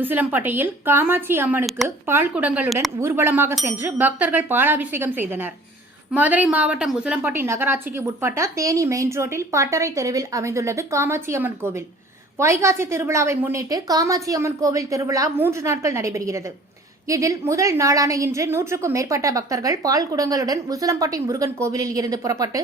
உசிலம்பட்டியில் காமாட்சி அம்மனுக்கு பால் குடங்களுடன் ஊர்வலமாக சென்று பக்தர்கள் பாலாபிஷேகம் செய்தனர். மதுரை மாவட்டம் உசிலம்பட்டி நகராட்சிக்கு உட்பட்ட தேனி மெயின் ரோட்டில் பட்டறை தெருவில் அமைந்துள்ளது காமாட்சி அம்மன் கோவில். வைகாசி திருவிழாவை முன்னிட்டு காமாட்சி அம்மன் கோவில் திருவிழா 3 நாட்கள் நடைபெறுகிறது. இதில் முதல் நாளான இன்று 100க்கும் மேற்பட்ட பக்தர்கள் பால் குடங்களுடன் உசிலம்பட்டி முருகன் கோவிலில் இருந்து புறப்பட்டு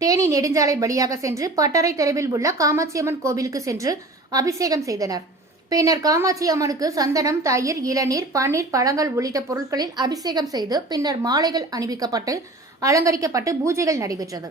தேனி நெடுஞ்சாலை வழியாக சென்று பட்டறை தெருவில் உள்ள காமாட்சி அம்மன் கோவிலுக்கு சென்று அபிஷேகம் செய்தனர். பின்னர் காமாட்சி அம்மனுக்கு சந்தனம், தயிர், இளநீர், பன்னீர், பழங்கள் உள்ளிட்ட பொருட்களில் அபிஷேகம் செய்து பின்னர் மாலைகள் அணிவிக்கப்பட்டு அலங்கரிக்கப்பட்டு பூஜைகள் நடைபெற்றது.